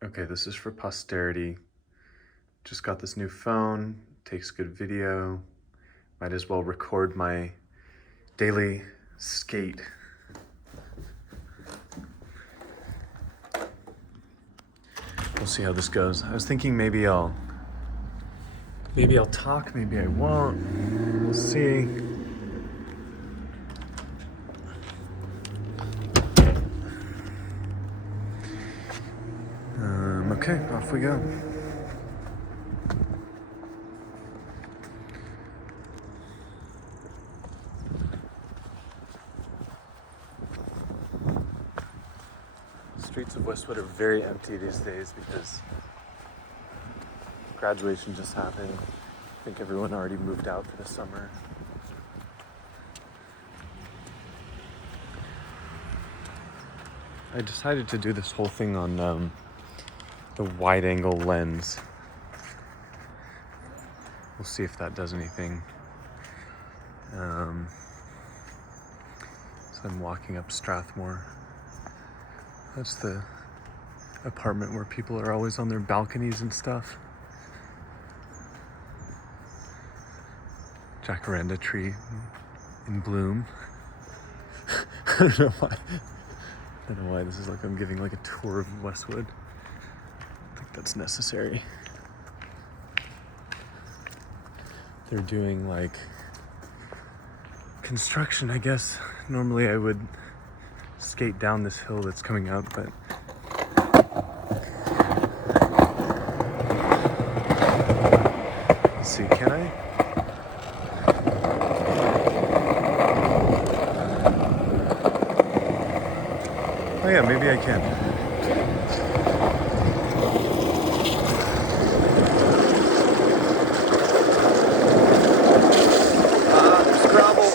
Okay, this is for posterity. Just got this new phone, takes good video. Might as well record my daily skate. We'll see how this goes. I was thinking maybe I'll talk, maybe I won't. We'll see. Okay, off we go. Streets of Westwood are very empty these days because graduation just happened. I think everyone already moved out for the summer. I decided to do this whole thing on the wide-angle lens. We'll see if that does anything. So I'm walking up Strathmore. That's the apartment where people are always on their balconies and stuff. Jacaranda tree in bloom. I don't know why this is like I'm giving like a tour of Westwood. I think that's necessary. They're doing like construction, I guess. Normally I would skate down this hill that's coming up, but let's see, can I? Oh yeah, maybe I can. There's gravel.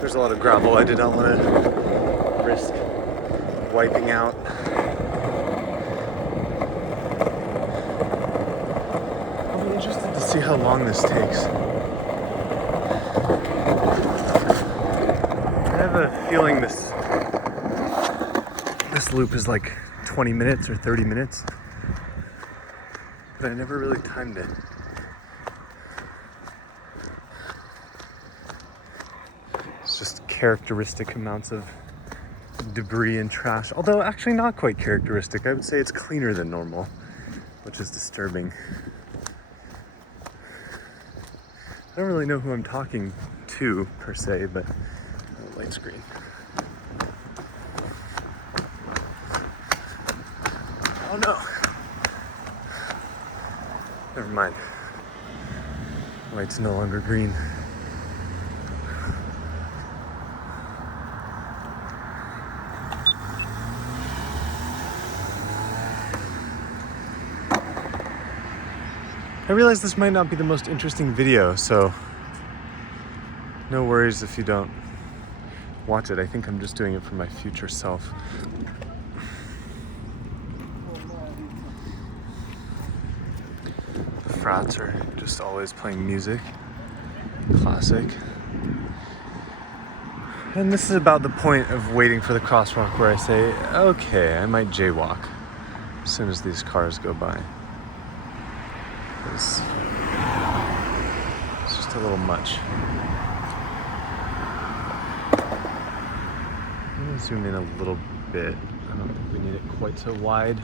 There's a lot of gravel. I did not want to risk wiping out. I'll be interested to see how long this takes. I have a feeling this loop is like 20 minutes or 30 minutes, but I never really timed it. It's just characteristic amounts of debris and trash, although actually not quite characteristic. I would say it's cleaner than normal, which is disturbing. I don't really know who I'm talking to per se, but light screen. Oh no. Never mind. Light's no longer green. I realize this might not be the most interesting video, so no worries if you don't watch it. I think I'm just doing it for my future self. The frats are just always playing music. Classic. And this is about the point of waiting for the crosswalk where I say, okay, I might jaywalk as soon as these cars go by. It's just a little much. I'm gonna zoom in a little bit. I don't think we need it quite so wide.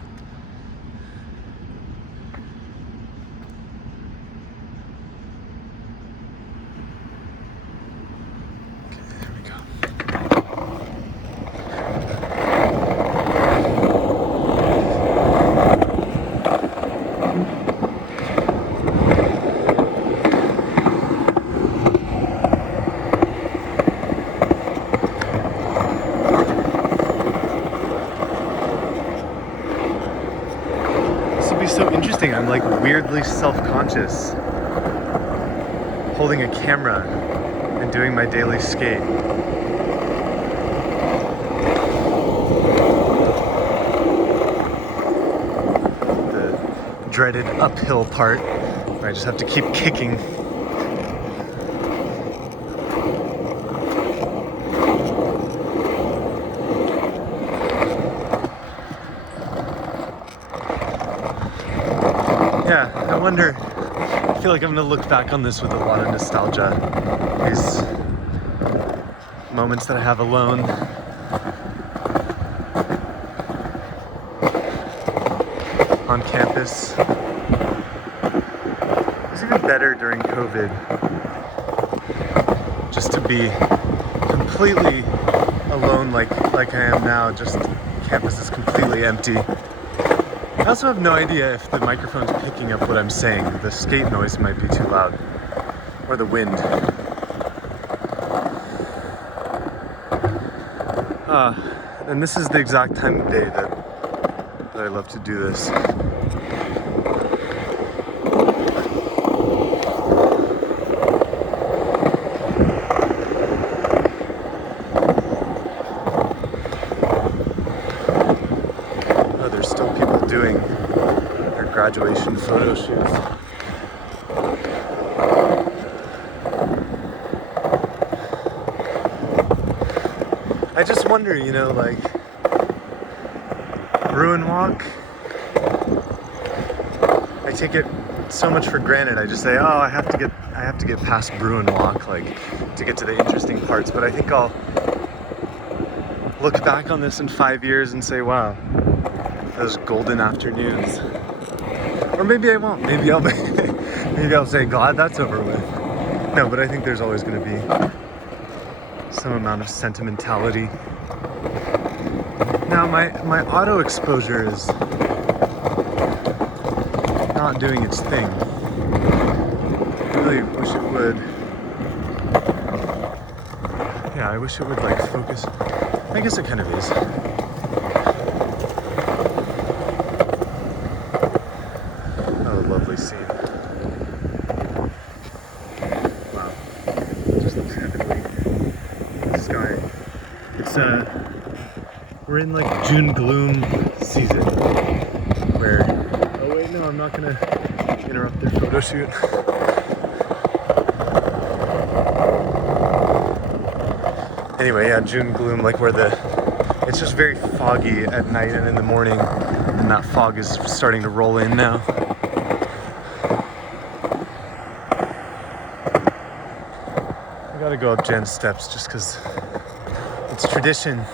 Okay, there we go. So interesting. I'm like weirdly self-conscious holding a camera and doing my daily skate. The dreaded uphill part where I just have to keep kicking. like I'm gonna look back on this with a lot of nostalgia. These moments that I have alone. On campus. It was even better during COVID. Just to be completely alone like I am now. Just campus is completely empty. I also have no idea if the microphone's picking up what I'm saying. The skate noise might be too loud. Or the wind. And this is the exact time of day that I love to do this. Oh, there's still people doing their graduation photo shoots. I just wonder, you know, like, Bruin Walk, I take it so much for granted. I just say, oh, I have to get past Bruin Walk, like, to get to the interesting parts. But I think I'll look back on this in 5 years and say, wow, those golden afternoons. Or maybe I won't. Maybe I'll say, glad that's over with. No, but I think there's always going to be some amount of sentimentality. Now my auto exposure is not doing its thing. I really wish it would. Yeah, I wish it would like focus. I guess it kind of is. Oh, lovely scene. Wow. Just looks heavenly. The sky. It's we're in like June gloom season where, oh wait, no, I'm not gonna interrupt their photo shoot. Anyway, yeah, June gloom, like where it's just very foggy at night and in the morning, and that fog is starting to roll in now. I gotta go up Jen's steps just because it's tradition.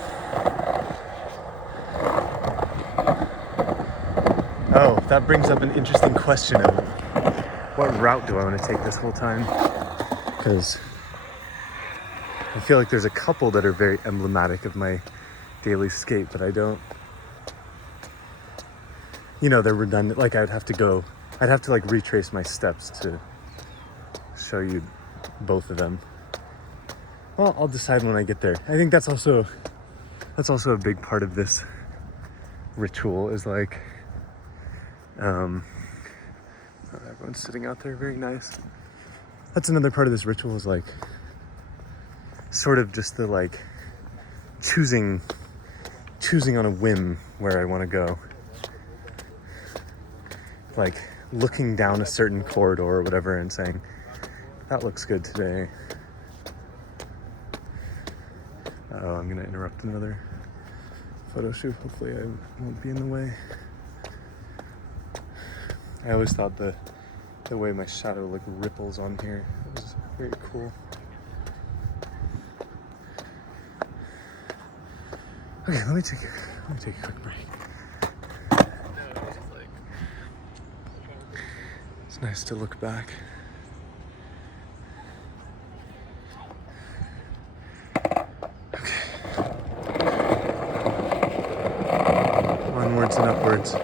Oh, that brings up an interesting question of what route do I want to take this whole time? Because I feel like there's a couple that are very emblematic of my daily skate, but I don't, you know, they're redundant. Like I'd have to like retrace my steps to show you both of them. Well, I'll decide when I get there. I think that's also a big part of this ritual is like, everyone's sitting out there, very nice. That's another part of this ritual is like, sort of just the like choosing on a whim where I want to go. Like looking down a certain corridor or whatever and saying, that looks good today. Oh, I'm gonna interrupt another photo shoot. Hopefully I won't be in the way. I always thought the way my shadow like ripples on here was very cool. Okay, let me take a quick break. It's nice to look back. Okay. Onwards and upwards.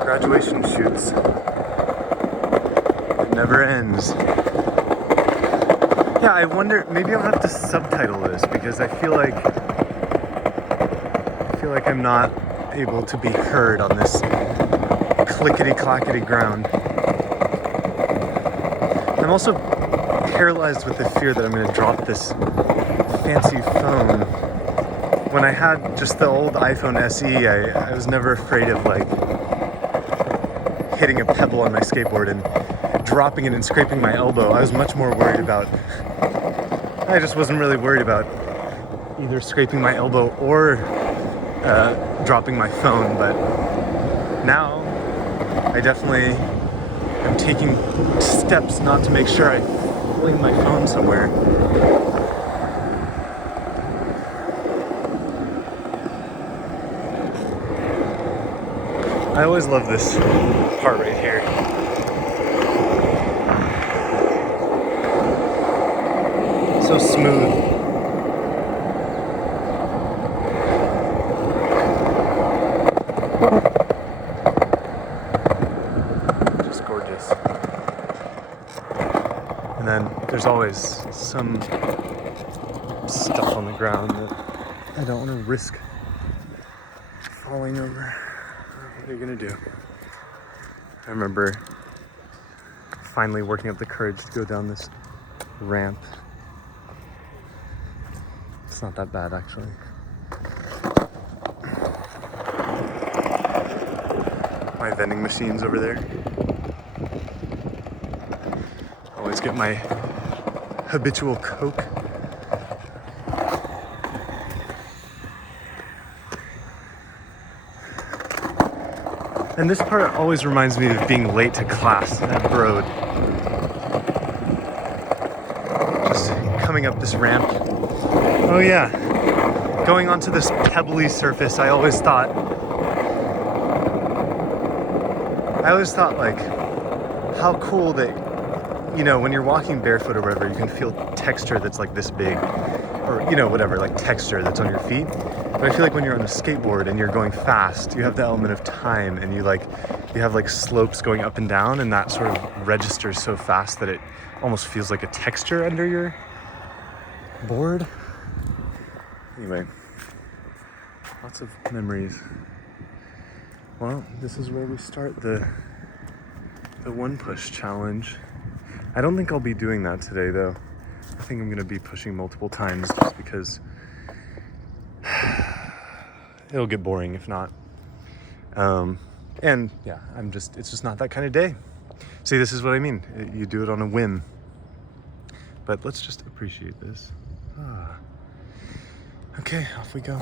Graduation shoots. It never ends. Yeah, I wonder, maybe I'll have to subtitle this because I feel like I'm not able to be heard on this clickety-clackety ground. I'm also paralyzed with the fear that I'm going to drop this fancy phone when I had just the old iPhone SE, I was never afraid of like hitting a pebble on my skateboard and dropping it and scraping my elbow. I was much more worried about, I just wasn't really worried about either scraping my elbow or dropping my phone. But now I definitely am taking steps not to make sure I fling my phone somewhere. I always love this part right here. So smooth. Just gorgeous. And then there's always some stuff on the ground that I don't want to risk falling over. What are you gonna do? I remember finally working up the courage to go down this ramp. It's not that bad, actually. My vending machines over there. Always get my habitual Coke. And this part always reminds me of being late to class at Broad. Just coming up this ramp. Oh yeah, going onto this pebbly surface, I always thought like, how cool that, you know, when you're walking barefoot or whatever, you can feel texture that's like this big, or, you know, whatever, like texture that's on your feet. But I feel like when you're on a skateboard and you're going fast, you have the element of time, and you have like slopes going up and down, and that sort of registers so fast that it almost feels like a texture under your board. Anyway, lots of memories. Well, this is where we start the one push challenge. I don't think I'll be doing that today though. I think I'm gonna be pushing multiple times just because it'll get boring if not. And yeah, it's just not that kind of day. See, this is what I mean. You do it on a whim. But let's just appreciate this. Okay, off we go.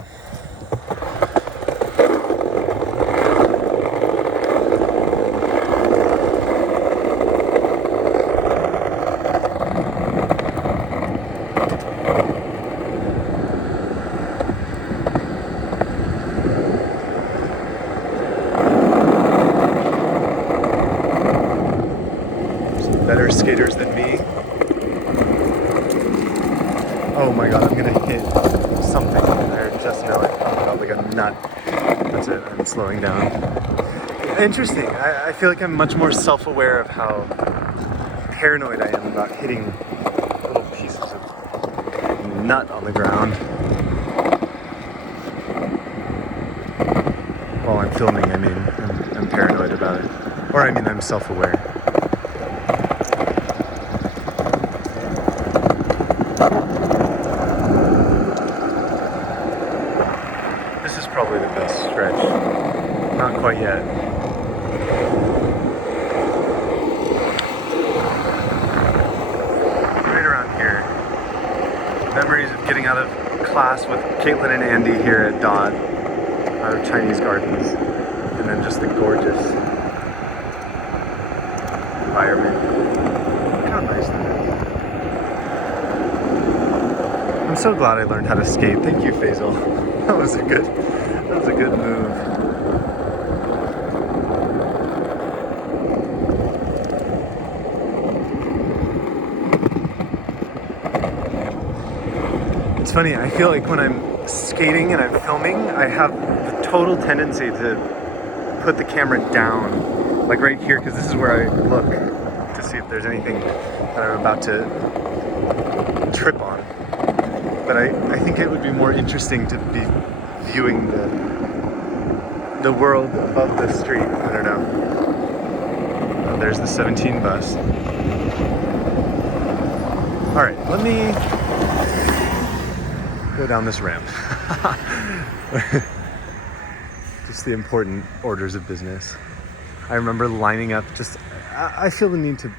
Better skaters than me. Oh my god, I'm gonna hit something there just now. I felt like a nut. That's it, I'm slowing down. Interesting. I feel like I'm much more self-aware of how paranoid I am about hitting little pieces of nut on the ground. While I'm filming, I mean, I'm paranoid about it. Or I mean, I'm self-aware. Probably the best stretch. Not quite yet. Right around here. Memories of getting out of class with Caitlin and Andy here at Dodd, out of Chinese Gardens. And then just the gorgeous environment. Look how nice that is. I'm so glad I learned how to skate. Thank you, Faisal. That was a good move. It's funny, I feel like when I'm skating and I'm filming, I have the total tendency to put the camera down, like right here, because this is where I look to see if there's anything that I'm about to trip on. But I think it would be more interesting to be viewing the world above the street. I don't know. Oh, there's the 17 bus. All right, let me go down this ramp. Just the important orders of business. I remember lining up I feel the need to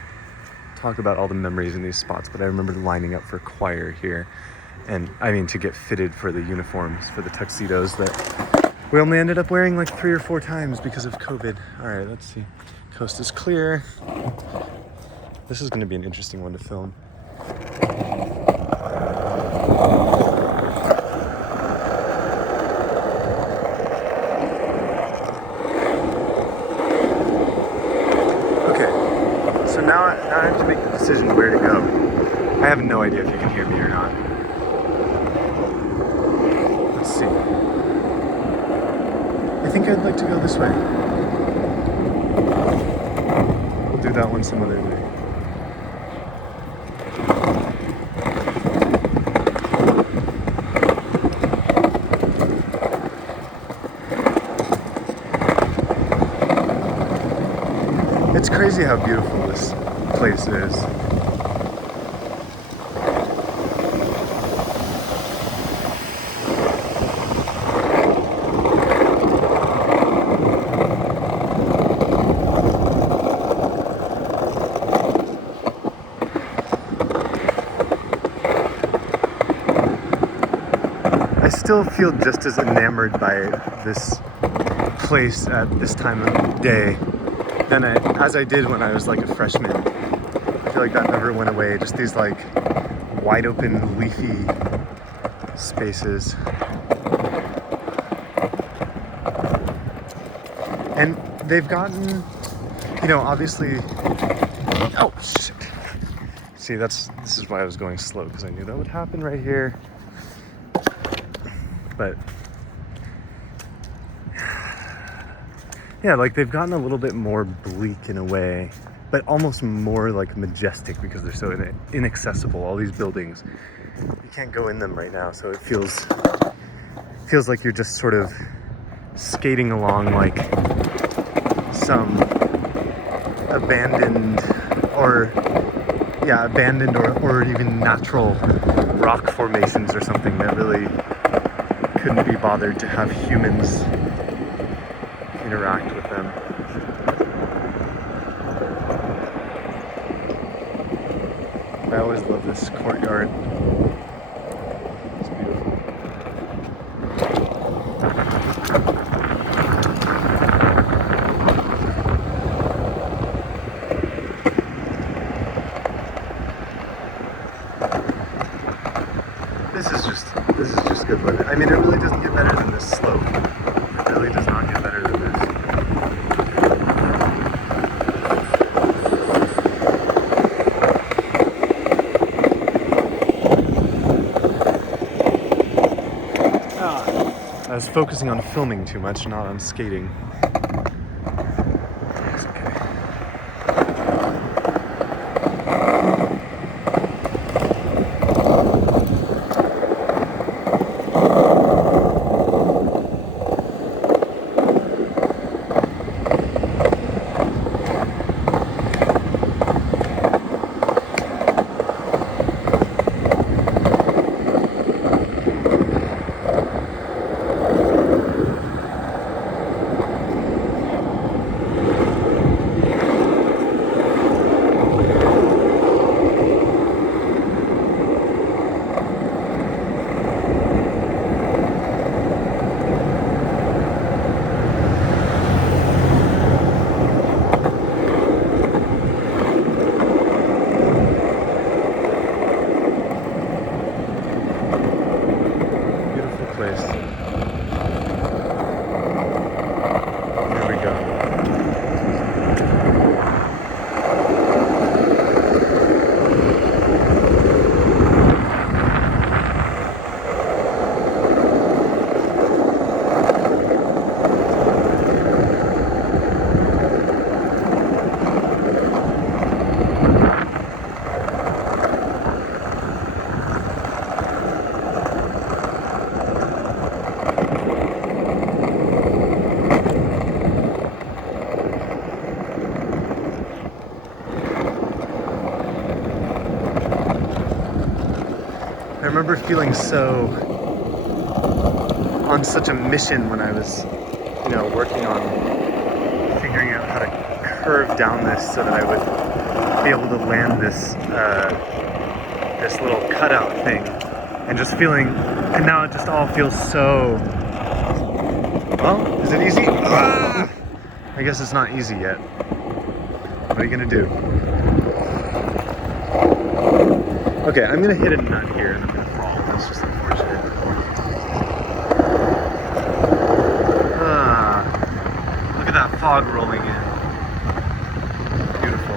talk about all the memories in these spots, but I remember lining up for choir here. And I mean, to get fitted for the uniforms, for the tuxedos that we only ended up wearing like 3 or 4 times because of COVID. All right, let's see. Coast is clear. This is going to be an interesting one to film. Okay, so now I have to make the decision where to go. I have no idea if you can hear me or not. Let's see. I think I'd like to go this way. We'll do that one some other day. It's crazy how beautiful this place is. I still feel just as enamored by this place at this time of day as I did when I was like a freshman. I feel like that never went away. Just these like wide open leafy spaces. And they've gotten, obviously, oh shit. See, this is why I was going slow, because I knew that would happen right here. But yeah, like they've gotten a little bit more bleak in a way, but almost more like majestic because they're so inaccessible. All these buildings, you can't go in them right now, so it feels like you're just sort of skating along like some abandoned or even natural rock formations or something that really couldn't be bothered to have humans interact with them. I always love this courtyard. It's beautiful. This is just good weather. I mean, it really doesn't get better than this slope. It really does not get better than this. I was focusing on filming too much, not on skating. It's okay. Place. Here we go. I remember feeling so on such a mission when I was, you know, working on figuring out how to curve down this so that I would be able to land this this little cutout thing, and just feeling, and now it just all feels so, well, is it easy? Ah! I guess it's not easy yet. What are you gonna do? Okay, I'm gonna hit a nut here and I'm gonna fall. That's just unfortunate. Look at that fog rolling in. Beautiful.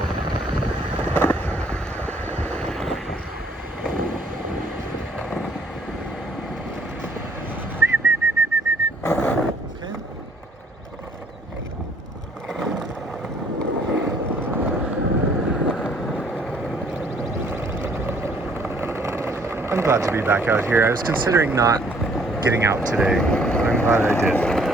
Okay. I'm glad to be back out here. I was considering not getting out today. I'm glad I did.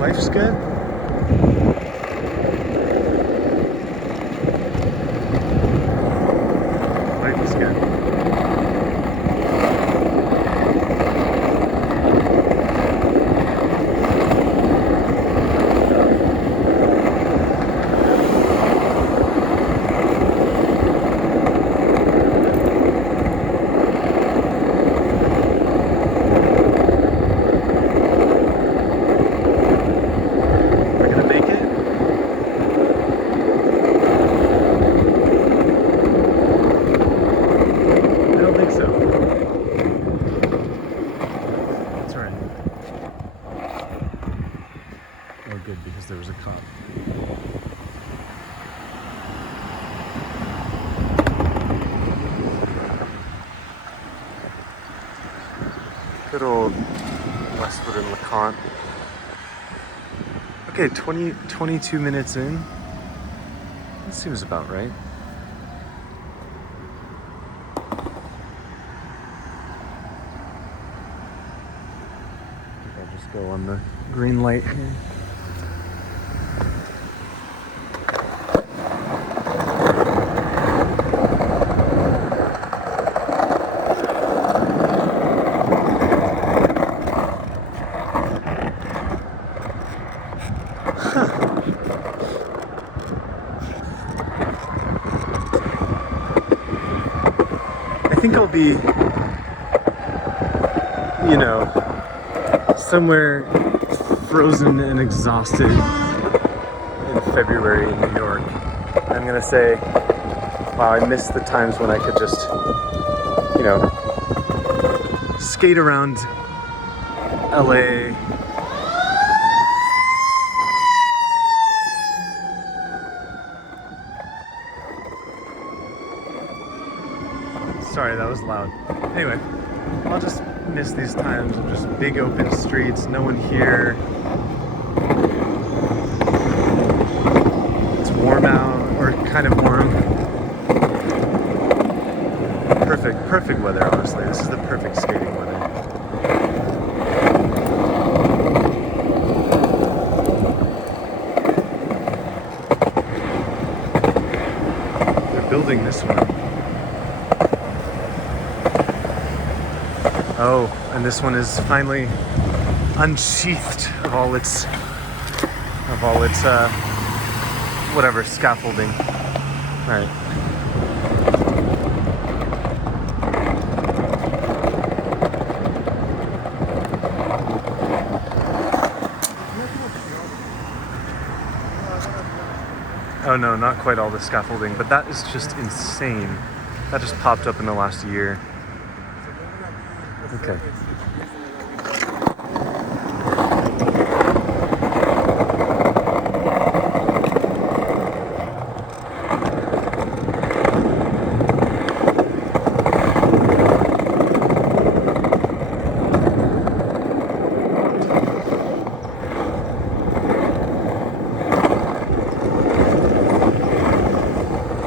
Life's good. Life is good. Because there was a cop. Good old Westwood and LeConte. Okay, 22 minutes in. That seems about right. I think I'll just go on the green light here. I think I'll be, you know, somewhere frozen and exhausted in February in New York. I'm gonna say, wow, I miss the times when I could just, you know, skate around LA. Sorry, that was loud. Anyway, I'll just miss these times of just big open streets, no one here. It's warm out, or kind of warm. Perfect weather, honestly. This is the perfect skating weather. They're building this one. Oh, and this one is finally unsheathed of all its whatever, scaffolding. All right. Oh no, not quite all the scaffolding, but that is just insane. That just popped up in the last year. Okay.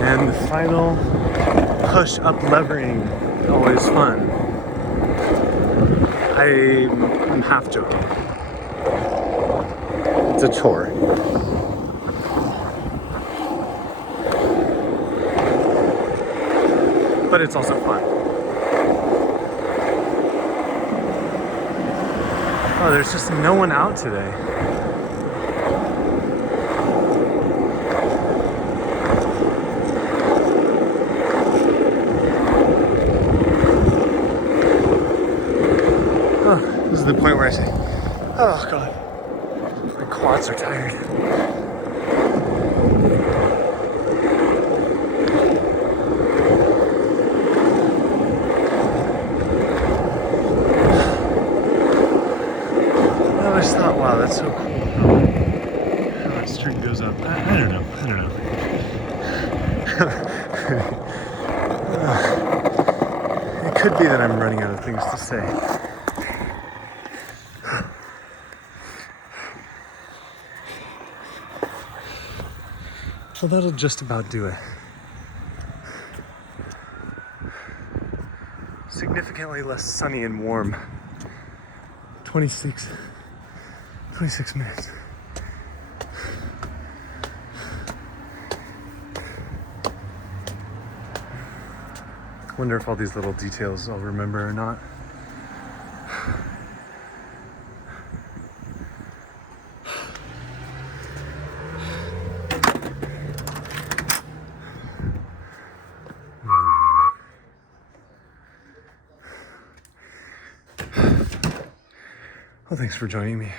And the final push-up levering, always fun. I'm half joking. It's a chore. But it's also fun. Oh, there's just no one out today. Oh, this is the point where I say, oh God, my quads are tired. I always thought, wow, that's so cool. How that string goes up. I don't know. It could be that I'm running out of things to say. Well, that'll just about do it. Significantly less sunny and warm. 26 minutes. Wonder if all these little details I'll remember or not. Well, thanks for joining me.